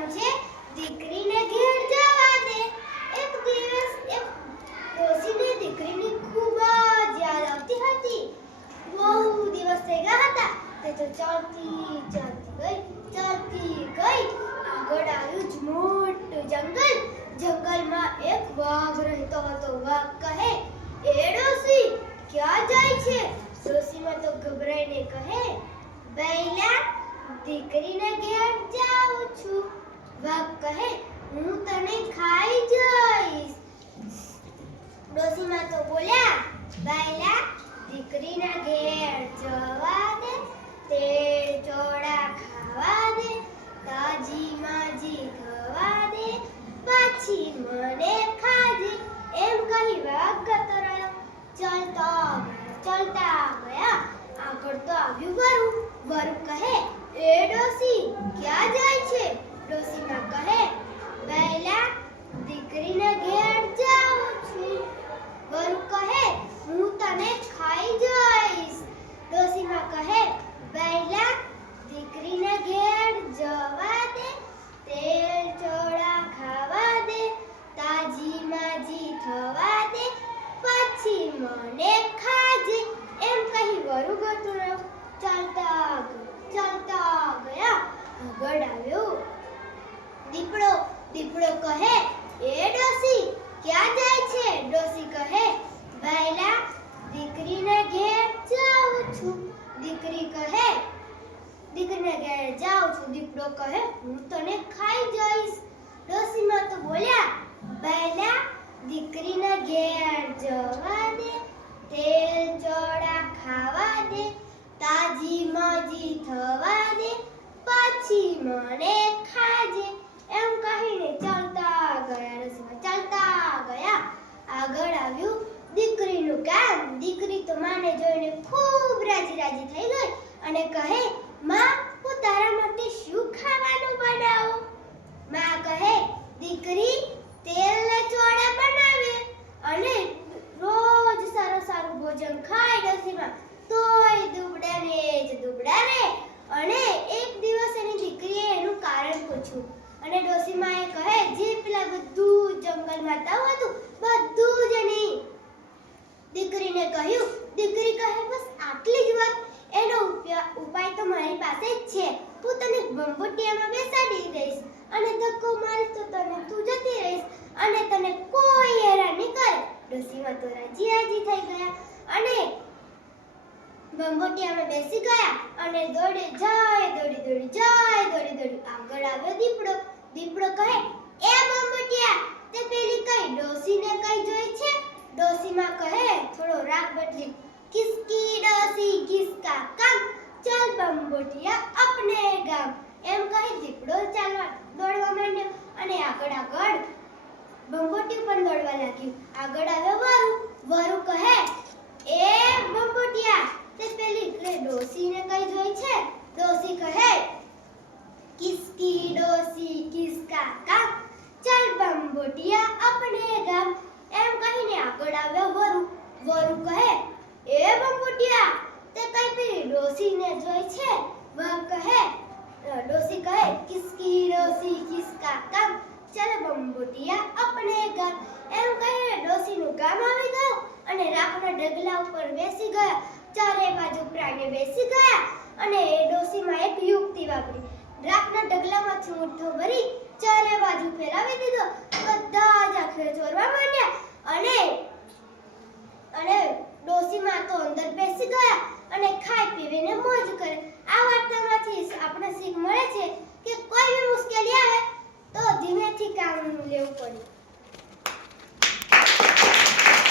નામ છે દીકરીને ઘેર જવા દે। એક દિવસ એક ડોશીને દીકરીની ખૂબ જ યાદ આવતી હતી। બહુ દિવસ થઈ ગયા હતા તે તો ચાલતી ગઈ। આગળ આવ્યું જ મોટું જંગલ। જંગલમાં એક વાઘ રહેતો હતો। વાઘ કહે, એ ડોશી ક્યાં જાય છે? ડોશીમાં તો ગભરાઈને કહે, બૈલા દીકરીને ઘેર જાઉં છું। વાઘ કહે, હું તને ખાઈ જઈશ। ડોશીમાં તો બોલ્યા, બૈલા દીકરીના ઘેર જવા દે, તે ચોળા ખાવા દે, તાજી માજી થવા દે, પાછી મને ખાજે। એમ કહી વાઘ જતો રહ્યો। ચાલતા ગયા। આગળ તો આવ્યું વરુ। વરુ કહે, એ ડોશી ક્યાં જાય છે? ડોશીમાં કહે, બૈલા દીકરીના ઘેર જાઉં છું। વરુ કહે, હું તને ખાઈ જઈશ। ડોશીમાં કહે, બૈલા દીકરીના ઘેર જવા દે, તેલ ચોળા ખાવા દે, તાજી માજી થવા દે, પછી મને ખાજે। એમ કહી વરુ જતો રહ્યો। ચાલતા ગયા। આગળ આવ્યો દીપડો। દીપડો કહે, એ ડોશી ક્યાં જાય છે? ડોશી કહે, બૈલા દીકરીના ઘેર જાઉં છું। દીકરીના ઘેર જાઉં છું। દીપડો કહે, હું તને ખાઈ જઈશ। ડોશીમાં તો બોલ્યા, બૈલા દીકરીના ઘેર જવા દે, તેલ ચોળા ખાવા દે, તાજી માજી થવા દે, પછી મને ખાજે। એમ કહીને ચાલતા ગયા। આગળ આવ્યું દીકરીનું કામ। દીકરી તો માને જોઈને ખૂબ રાજી થઈ ગઈ અને કહે, માં હું તારા માટે શું ખાવાનું બનાવું? માં કહે, દીકરી તેલના ચોળા બનાવે અને રોજ સારું ભોજન ખાય। ડોશીમાં તોય દુબળા રહે। અને એક દિવસ એની દીકરીએ એનું કારણ પૂછ્યું અને ડોશીમાએ કહે, જે પેલા બધું જંગલમાં તાવ હતું બધું જ એની દીકરીને કહ્યું। દીકરી કહે, બસ આટલી જ વાત? એનો ઉપાય તો મારી પાસે જ છે। હું તને બંબોટિયામાં બેસાડી દઈશ અને ધક્કો મારીશ તો તું જતી રહીશ અને તને કોઈ હેરાન નહીં કરે। ડોશીમાં તો રાજી થઈ ગયા અને બંબોટિયામાં બેસી ગયા અને દોડી આગળ આવ્યો દીપડો। દીપડો કહે, એ બંબોટિયા તે પેલી કઈ ડોશીને કઈ જોઈ છે? ડોશીમાં કહે થોડો રાગ બદલી, કિસકી ડોશી કિસકા કામ, ચાલ બંબોટિયા અપને ગામ। એમ કહી દીપડો દોડવા માંડ્યો અને આગળ બંબોટિયું પણ દોડવા લાગ્યું। આગળ આવ્યો વરુ કહે, એ બંબોટિયા તે પેલી ડોશીને કઈ જોઈ છે? ડોશી કહે, કિસકી ડોશી કિસકા કામ, ચાલ બંબોટિયા અપને ગામ। એમ કહીને આગળ આવ્યો વરુ કહે, એ બંબોટિયા તે કઈ પેલી ડોશીને જોઈ છે? ડોશી કહે, કિસકી ડોશી કિસકા કામ, ચાલ બંબોટિયા અપને ગામ। એમ કહીને ડોશીનું ગામ આવી ગયું અને રાખના ઢગલા ઉપર બેસી ગયા। ચારે બાજુ પ્રાણીઓ બેસી ગયા અને ડોશીમાં એક યુક્તિ વાપરી। રાખના ઢગલામાંથી મુઠ્ઠો ભરી ચારે બાજુ ફેલાવી દીધો। બધા જ આખરે